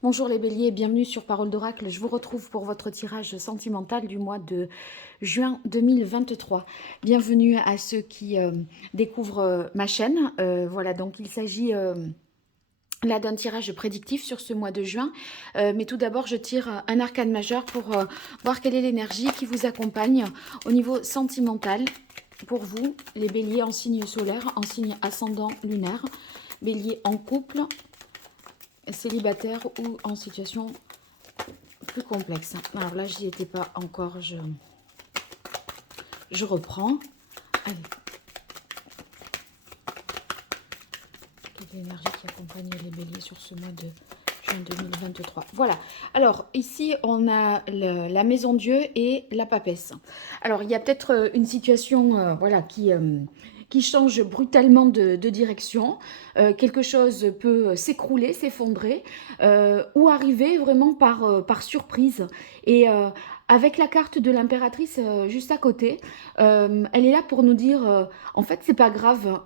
Bonjour les béliers, bienvenue sur Parole d'Oracle. Je vous retrouve pour votre tirage sentimental du mois de juin 2023. Bienvenue à ceux qui découvrent ma chaîne. Voilà, donc il s'agit là d'un tirage prédictif sur ce mois de juin. Mais tout d'abord, je tire un arcane majeur pour voir quelle est l'énergie qui vous accompagne au niveau sentimental pour vous, les béliers en signe solaire, en signe ascendant lunaire, bélier en couple, célibataire ou en situation plus complexe. Alors là, j'y étais pas encore, je reprends. Allez. Quelle est l'énergie qui accompagne les béliers sur ce mois de juin 2023? Voilà. Alors, ici, on a la maison Dieu et la papesse. Alors, il y a peut-être une situation voilà, qui change brutalement de direction. Quelque chose peut s'écrouler, s'effondrer, ou arriver vraiment par surprise. Et avec la carte de l'impératrice juste à côté, elle est là pour nous dire, en fait, c'est pas grave,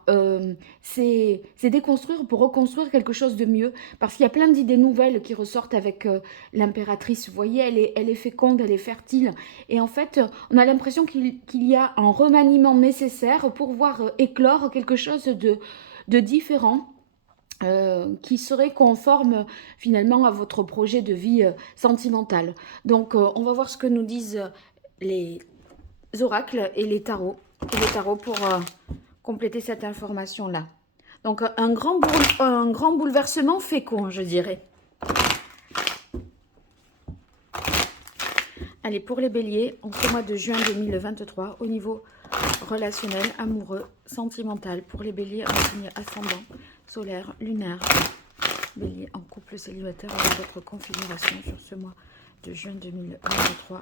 c'est déconstruire pour reconstruire quelque chose de mieux. Parce qu'il y a plein d'idées nouvelles qui ressortent avec l'impératrice. Vous voyez, elle est féconde, elle est fertile. Et en fait, on a l'impression qu'il y a un remaniement nécessaire pour voir éclore quelque chose de différent. Qui serait conforme finalement à votre projet de vie sentimental. Donc on va voir ce que nous disent les oracles et les tarots pour compléter cette information-là. Donc un grand bouleversement fécond, je dirais. Allez, pour les béliers, en ce mois de juin 2023, au niveau relationnel, amoureux, sentimental, pour les béliers en signe ascendant, solaire, lunaire, bélier en couple célibataire, avec votre configuration sur ce mois de juin 2023.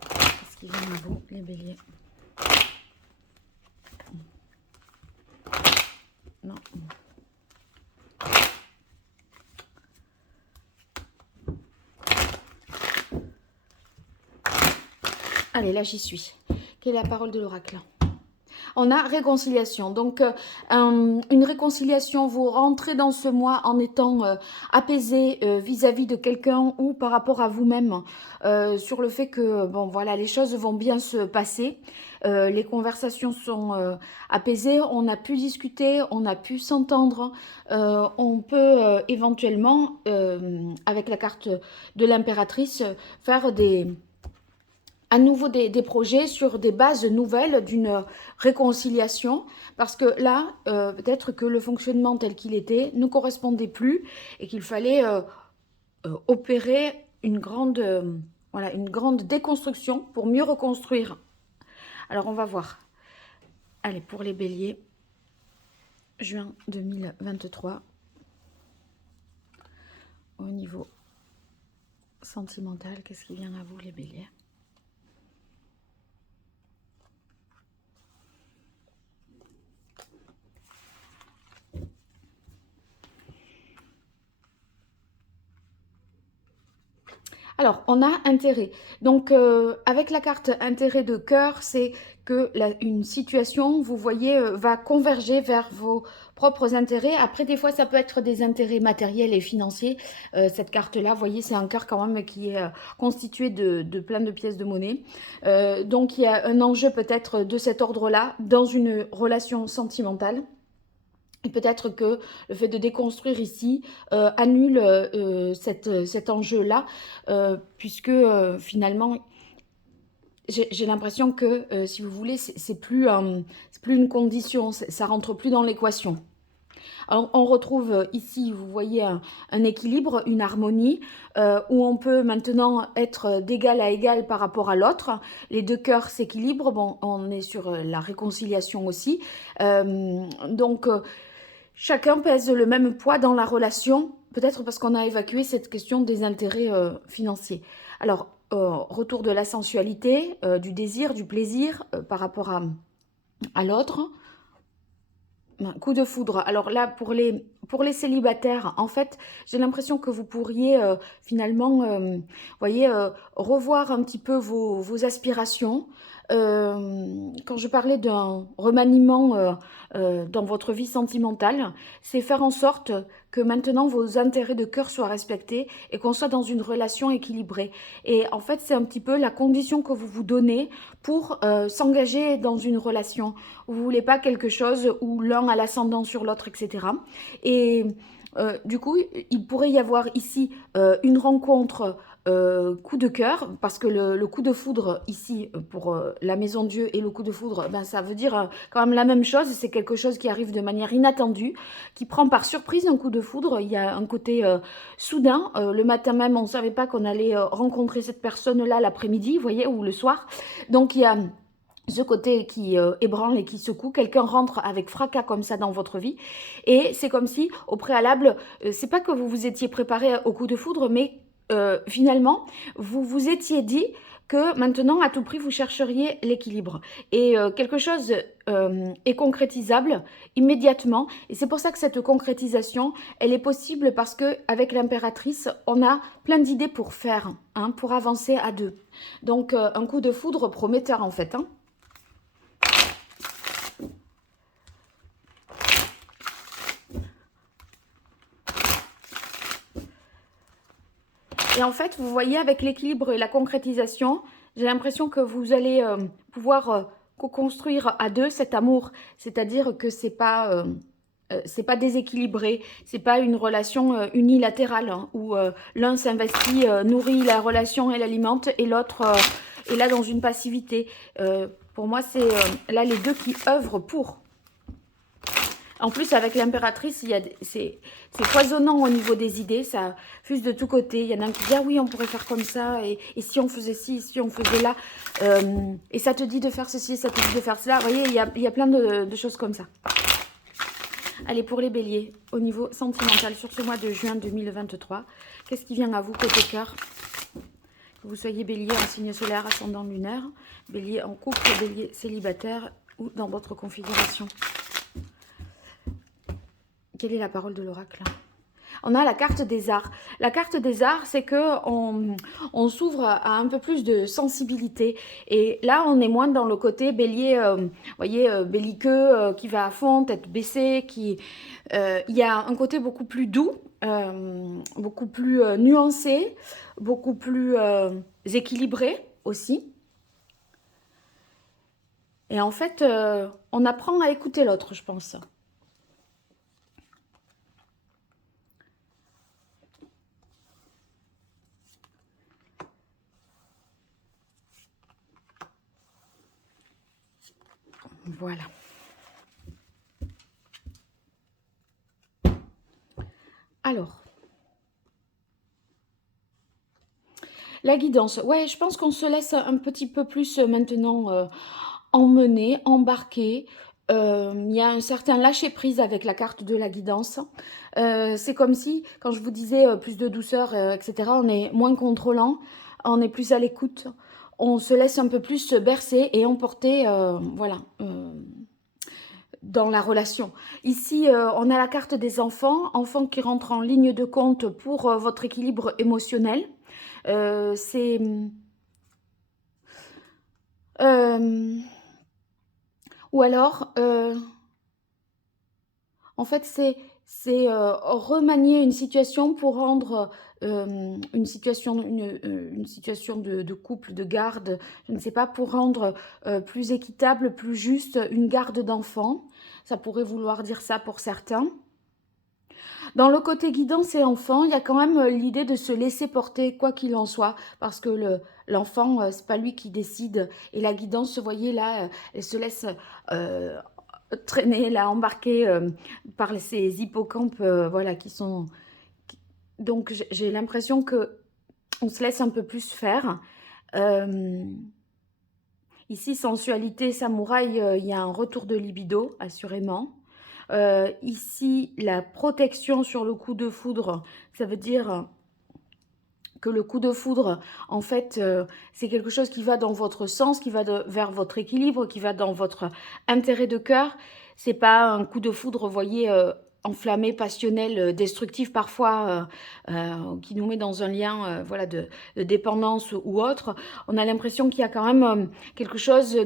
Qu'est-ce qui vient à vous, les béliers? Non. Allez, là j'y suis. Quelle est la parole de l'oracle? On a réconciliation. Donc, une réconciliation, vous rentrez dans ce mois en étant apaisé vis-à-vis de quelqu'un ou par rapport à vous-même sur le fait que, bon, voilà, les choses vont bien se passer. Les conversations sont apaisées, on a pu discuter, on a pu s'entendre. On peut éventuellement, avec la carte de l'impératrice, faire à nouveau des projets sur des bases nouvelles d'une réconciliation, parce que là, peut-être que le fonctionnement tel qu'il était ne correspondait plus et qu'il fallait opérer voilà, une grande déconstruction pour mieux reconstruire. Alors, on va voir. Allez, pour les béliers, juin 2023, au niveau sentimental, qu'est-ce qui vient à vous, les béliers? Alors, on a intérêt. Donc, avec la carte intérêt de cœur, c'est que une situation, vous voyez, va converger vers vos propres intérêts. Après, des fois, ça peut être des intérêts matériels et financiers. Cette carte-là, vous voyez, c'est un cœur quand même qui est constitué de plein de pièces de monnaie. Donc, il y a un enjeu peut-être de cet ordre-là dans une relation sentimentale. Et peut-être que le fait de déconstruire ici annule cet enjeu-là, puisque finalement, j'ai l'impression que, si vous voulez, c'est plus une condition, ça rentre plus dans l'équation. Alors, on retrouve ici, vous voyez, un équilibre, une harmonie, où on peut maintenant être d'égal à égal par rapport à l'autre. Les deux cœurs s'équilibrent, bon, on est sur la réconciliation aussi. Donc, chacun pèse le même poids dans la relation, peut-être parce qu'on a évacué cette question des intérêts financiers. Alors, retour de la sensualité, du désir, du plaisir par rapport à l'autre. Coup de foudre. Alors là, pour pour les célibataires, en fait, j'ai l'impression que vous pourriez finalement, voyez, revoir un petit peu vos aspirations. Quand je parlais d'un remaniement dans votre vie sentimentale, c'est faire en sorte que maintenant vos intérêts de cœur soient respectés et qu'on soit dans une relation équilibrée. Et en fait, c'est un petit peu la condition que vous vous donnez pour s'engager dans une relation. Vous voulez pas quelque chose où l'un a l'ascendant sur l'autre, etc. Et du coup, il pourrait y avoir ici une rencontre coup de cœur, parce que le coup de foudre ici pour la maison Dieu et le coup de foudre, ben, ça veut dire quand même la même chose. C'est quelque chose qui arrive de manière inattendue, qui prend par surprise un coup de foudre. Il y a un côté soudain. Le matin même, on ne savait pas qu'on allait rencontrer cette personne-là l'après-midi, vous voyez, ou le soir. Donc il y a ce côté qui ébranle et qui secoue, quelqu'un rentre avec fracas comme ça dans votre vie, et c'est comme si au préalable, c'est pas que vous vous étiez préparé au coup de foudre, mais finalement, vous vous étiez dit que maintenant, à tout prix, vous chercheriez l'équilibre. Et quelque chose est concrétisable immédiatement. Et c'est pour ça que cette concrétisation, elle est possible parce qu'avec l'impératrice, on a plein d'idées pour faire, hein, pour avancer à deux. Donc, un coup de foudre prometteur, en fait, hein. Et en fait, vous voyez, avec l'équilibre et la concrétisation, j'ai l'impression que vous allez pouvoir co-construire à deux cet amour. C'est-à-dire que c'est pas déséquilibré, c'est pas une relation unilatérale hein, où l'un s'investit, nourrit la relation et l'alimente, et l'autre est là dans une passivité. Pour moi, c'est là les deux qui œuvrent pour. En plus, avec l'impératrice, c'est foisonnant au niveau des idées, ça fuse de tous côtés. Il y en a un qui dit « Ah oui, on pourrait faire comme ça, et si on faisait ci, si on faisait là et ça te dit de faire ceci, ça te dit de faire cela. » Vous voyez, il y a plein de choses comme ça. Allez, pour les béliers, au niveau sentimental, sur ce mois de juin 2023, qu'est-ce qui vient à vous côté cœur? Que vous soyez bélier en signe solaire, ascendant lunaire, bélier en couple, bélier célibataire ou dans votre configuration. Quelle est la parole de l'oracle? On a la carte des arts. La carte des arts, c'est que on s'ouvre à un peu plus de sensibilité. Et là, on est moins dans le côté bélier, voyez, belliqueux, qui va à fond, tête baissée, qui... il y a un côté beaucoup plus doux, beaucoup plus nuancé, beaucoup plus équilibré aussi. Et en fait, on apprend à écouter l'autre, je pense. Voilà. Alors, la guidance. Ouais, je pense qu'on se laisse un petit peu plus maintenant emmener, embarquer. Il y a un certain lâcher-prise avec la carte de la guidance. C'est comme si, quand je vous disais plus de douceur, etc., on est moins contrôlant, on est plus à l'écoute, on se laisse un peu plus bercer et emporter, voilà, dans la relation. Ici, on a la carte des enfants, enfants qui rentrent en ligne de compte pour votre équilibre émotionnel. C'est... ou alors, en fait, c'est remanier une situation pour rendre une situation de couple, de garde, je ne sais pas, pour rendre plus équitable, plus juste une garde d'enfant. Ça pourrait vouloir dire ça pour certains. Dans le côté guidance et enfant, il y a quand même l'idée de se laisser porter quoi qu'il en soit, parce que l'enfant, c'est pas lui qui décide. Et la guidance, vous voyez là, elle se laisse traîner, là, embarquer par ces hippocampes, voilà, qui sont... Donc j'ai l'impression que on se laisse un peu plus faire. Ici, sensualité, samouraï, il y a un retour de libido, assurément. Ici, la protection sur le coup de foudre, ça veut dire que le coup de foudre, en fait, c'est quelque chose qui va dans votre sens, qui va vers votre équilibre, qui va dans votre intérêt de cœur. C'est pas un coup de foudre, vous voyez, enflammé, passionnel, destructif parfois, qui nous met dans un lien voilà, de dépendance ou autre, on a l'impression qu'il y a quand même quelque chose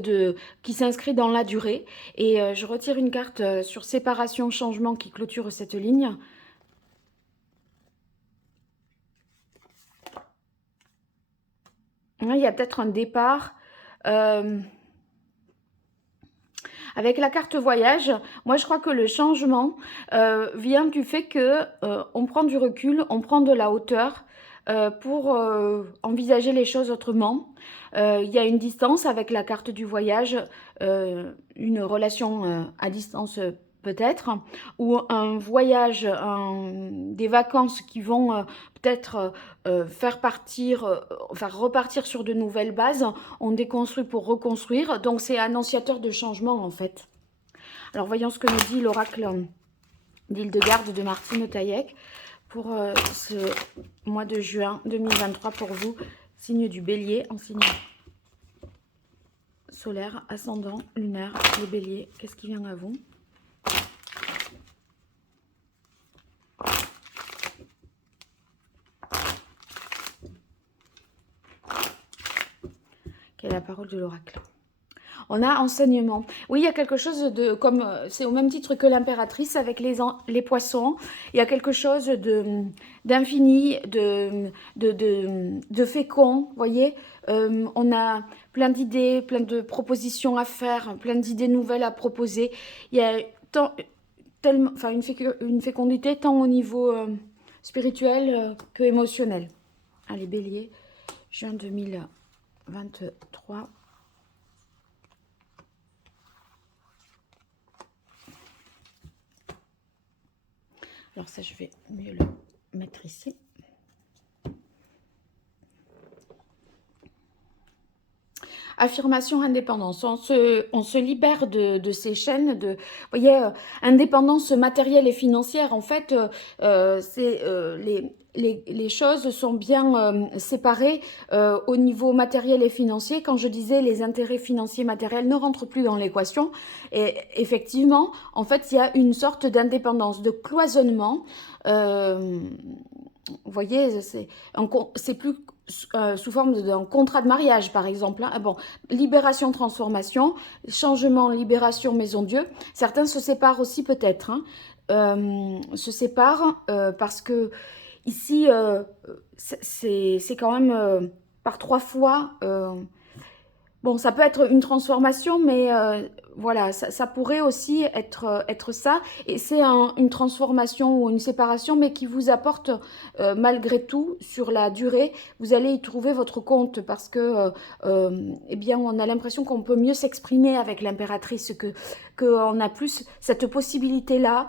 qui s'inscrit dans la durée. Et je retire une carte sur séparation, changement qui clôture cette ligne. Là, il y a peut-être un départ. Avec la carte voyage, moi je crois que le changement vient du fait que on prend du recul, on prend de la hauteur pour envisager les choses autrement. Il y a une distance avec la carte du voyage, une relation à distance peut-être, ou un voyage, des vacances qui vont peut-être faire repartir sur de nouvelles bases. On déconstruit pour reconstruire, donc c'est annonciateur de changement en fait. Alors voyons ce que nous dit l'oracle d'Hildegarde de Martine Taillec pour ce mois de juin 2023 pour vous, signe du Bélier, en signe solaire, ascendant, lunaire, le Bélier. Qu'est-ce qui vient à vous? Quelle est la parole de l'oracle? On a enseignement. Oui, il y a quelque chose de, comme c'est au même titre que l'impératrice avec les poissons, il y a quelque chose d'infini, de fécond, vous voyez. On a plein d'idées, plein de propositions à faire, plein d'idées nouvelles à proposer. Il y a une fécondité tant au niveau spirituel que émotionnel. Allez, Bélier, juin 2023. Alors ça, je vais mieux le mettre ici. Affirmation, indépendance. On se libère de ces chaînes de, vous voyez, indépendance matérielle et financière. En fait, les choses sont bien séparées au niveau matériel et financier. Quand je disais les intérêts financiers matériels ne rentrent plus dans l'équation. Et effectivement, en fait, il y a une sorte d'indépendance, de cloisonnement. Vous voyez, c'est plus sous forme d'un contrat de mariage, par exemple. Hein. Bon, libération, transformation, changement, libération, maison Dieu. Certains se séparent aussi peut-être. Hein. Se séparent parce que ici, c'est quand même par 3 fois. Bon, ça peut être une transformation, mais voilà, ça pourrait aussi être ça. Et c'est une transformation ou une séparation, mais qui vous apporte malgré tout, sur la durée, vous allez y trouver votre compte parce que, eh bien, on a l'impression qu'on peut mieux s'exprimer avec l'impératrice, qu'on a plus cette possibilité-là.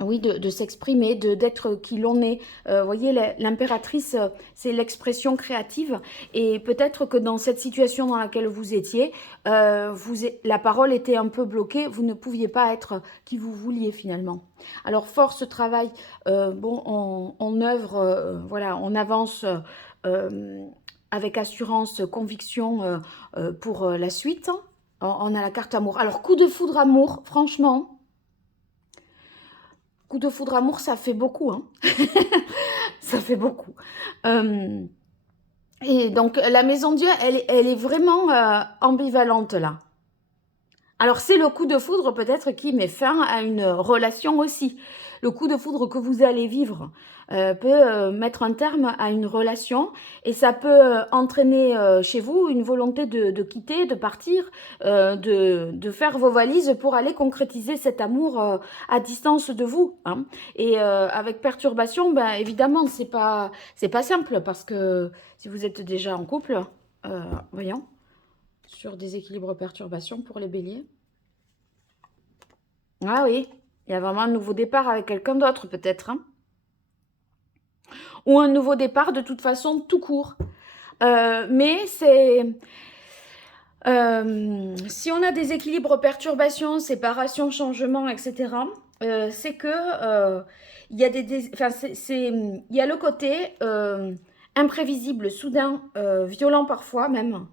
Oui, de s'exprimer, d'être qui l'on est. Vous voyez, l'impératrice, c'est l'expression créative. Et peut-être que dans cette situation dans laquelle vous étiez, la parole était un peu bloquée. Vous ne pouviez pas être qui vous vouliez finalement. Alors, force, travail, bon, on œuvre, voilà, on avance avec assurance, conviction pour la suite. On a la carte amour. Alors, coup de foudre amour, franchement... Coup de foudre amour, ça fait beaucoup. Hein. Ça fait beaucoup. Et donc, la maison Dieu, elle est vraiment ambivalente là. Alors, c'est le coup de foudre peut-être qui met fin à une relation aussi. Le coup de foudre que vous allez vivre peut mettre un terme à une relation et ça peut entraîner chez vous une volonté de quitter, de partir, de faire vos valises pour aller concrétiser cet amour à distance de vous. Hein. Et avec perturbation, ben, évidemment, c'est pas simple parce que si vous êtes déjà en couple, voyons, sur déséquilibre perturbation pour les béliers. Ah oui, il y a vraiment un nouveau départ avec quelqu'un d'autre peut-être. Hein. Ou un nouveau départ de toute façon tout court. Mais c'est... si on a des équilibres, perturbations, séparations, changements, etc., c'est que il y a il y a le côté imprévisible, soudain, violent parfois même.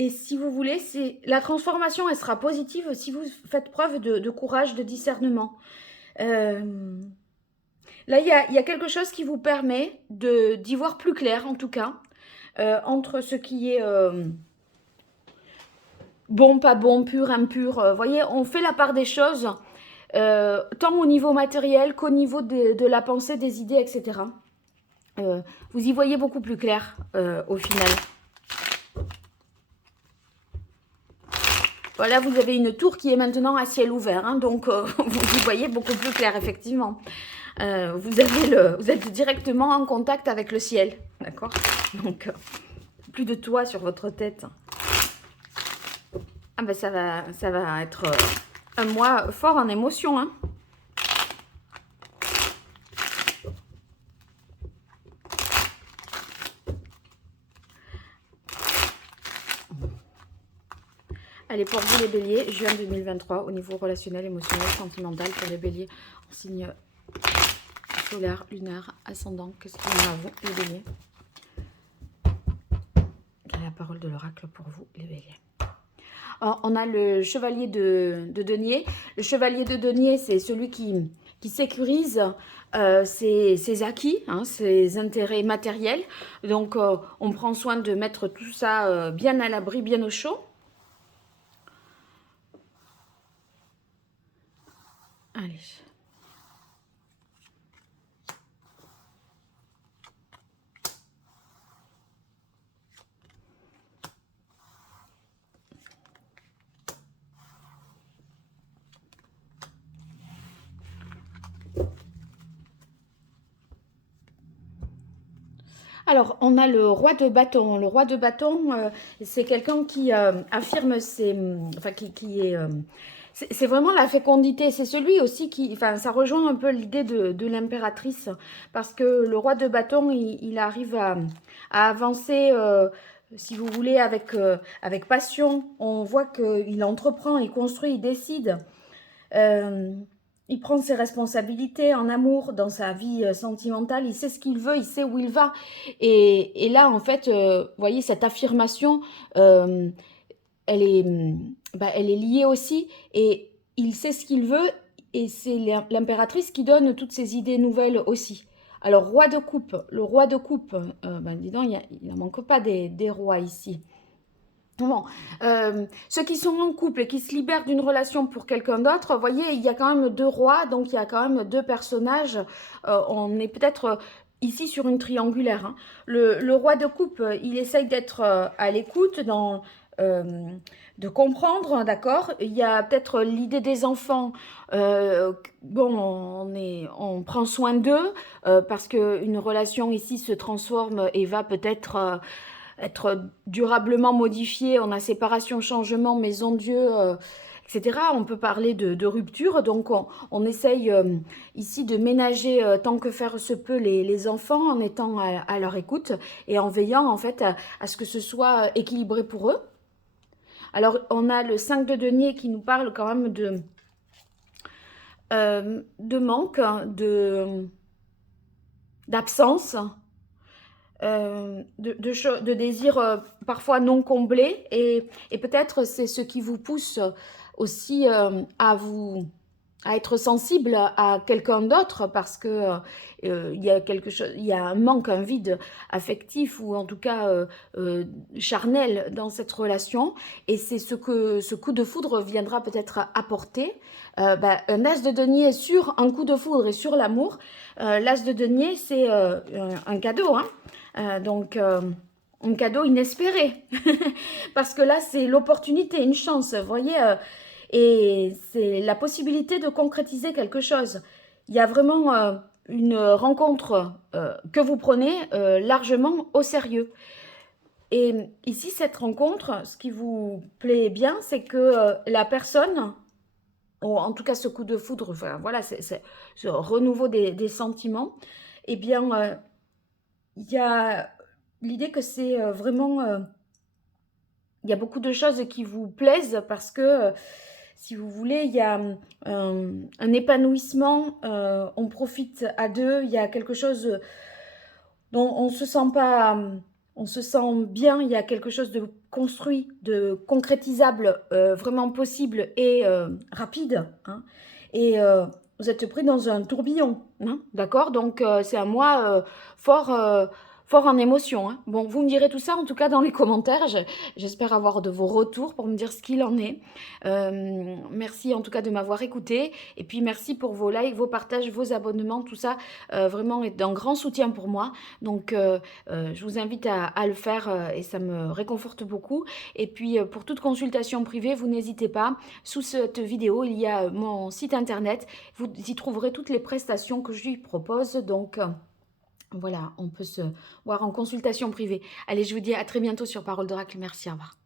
Et si vous voulez, la transformation, elle sera positive si vous faites preuve de courage, de discernement. Euh, Là, il y a quelque chose qui vous permet d'y voir plus clair, en tout cas, entre ce qui est bon, pas bon, pur, impur. Vous voyez, on fait la part des choses, tant au niveau matériel qu'au niveau de la pensée, des idées, etc. Vous y voyez beaucoup plus clair au final. Voilà, vous avez une tour qui est maintenant à ciel ouvert, hein, donc vous y voyez beaucoup plus clair, effectivement. Vous êtes directement en contact avec le ciel, d'accord? Donc, plus de toit sur votre tête. Ah ben ça va être un mois fort en émotion, hein. Allez, pour vous les béliers, juin 2023, au niveau relationnel, émotionnel, sentimental, pour les béliers, en signe solaire, lunaire, ascendant, qu'est-ce qu'il y a à vous, les béliers? Quelle est la parole de l'oracle pour vous, les béliers? Alors, on a le chevalier de denier. Le chevalier de denier, c'est celui qui sécurise ses acquis, hein, ses intérêts matériels. Donc, on prend soin de mettre tout ça bien à l'abri, bien au chaud. Allez. Alors, on a le roi de bâton. Le roi de bâton, c'est quelqu'un qui affirme ses... Enfin, qui est... c'est vraiment la fécondité. C'est celui aussi qui... Enfin, ça rejoint un peu l'idée de l'impératrice. Parce que le roi de bâton, il arrive à avancer, si vous voulez, avec passion. On voit qu'il entreprend, il construit, il décide. Il prend ses responsabilités en amour, dans sa vie sentimentale, il sait ce qu'il veut, il sait où il va. Et là, en fait, vous voyez, cette affirmation, elle est, elle est liée aussi, et il sait ce qu'il veut, et c'est l'impératrice qui donne toutes ces idées nouvelles aussi. Alors, roi de coupe, le roi de coupe, dis donc, il n'en manque pas des rois ici. Bon, ceux qui sont en couple et qui se libèrent d'une relation pour quelqu'un d'autre, vous voyez, il y a quand même deux rois, donc il y a quand même deux personnages. On est peut-être ici sur une triangulaire, hein. Le roi de coupe, il essaye d'être à l'écoute, de comprendre, d'accord. Il y a peut-être l'idée des enfants. Bon, on prend soin d'eux parce qu'une relation ici se transforme et va peut-être être durablement modifié. On a séparation, changement, maison de Dieu, etc. On peut parler de rupture. Donc, on essaye ici de ménager tant que faire se peut les enfants en étant à leur écoute et en veillant en fait à ce que ce soit équilibré pour eux. Alors, on a le 5 de denier qui nous parle quand même de manque, d'absence, de désirs parfois non comblés, et peut-être c'est ce qui vous pousse aussi à être sensible à quelqu'un d'autre parce que il y a quelque chose, il y a un manque, un vide affectif ou en tout cas charnel dans cette relation, et c'est ce que ce coup de foudre viendra peut-être apporter. Un as de denier sur un coup de foudre et sur l'amour. L'as de denier, c'est un cadeau, hein. Donc, un cadeau inespéré. Parce que là, c'est l'opportunité, une chance, vous voyez. Et c'est la possibilité de concrétiser quelque chose. Il y a vraiment une rencontre que vous prenez largement au sérieux. Et ici, cette rencontre, ce qui vous plaît bien, c'est que la personne, ou en tout cas ce coup de foudre, enfin, voilà, c'est ce renouveau des sentiments, eh bien, il y a l'idée que c'est vraiment... il y a beaucoup de choses qui vous plaisent parce que, si vous voulez, il y a un épanouissement, on profite à deux, il y a quelque chose dont on ne se sent pas on se sent bien, il y a quelque chose de construit, de concrétisable, vraiment possible et rapide, hein. Et vous êtes pris dans un tourbillon, hein, d'accord? Donc c'est un mois fort, fort en émotion, hein. Bon, vous me direz tout ça en tout cas dans les commentaires. J'espère avoir de vos retours pour me dire ce qu'il en est. Merci en tout cas de m'avoir écouté. Et puis merci pour vos likes, vos partages, vos abonnements, tout ça vraiment est d'un grand soutien pour moi. Donc je vous invite à le faire et ça me réconforte beaucoup. Et puis pour toute consultation privée, vous n'hésitez pas. Sous cette vidéo, il y a mon site internet. Vous y trouverez toutes les prestations que je lui propose. Donc voilà, on peut se voir en consultation privée. Allez, je vous dis à très bientôt sur Parole d'Oracle. Merci, au revoir.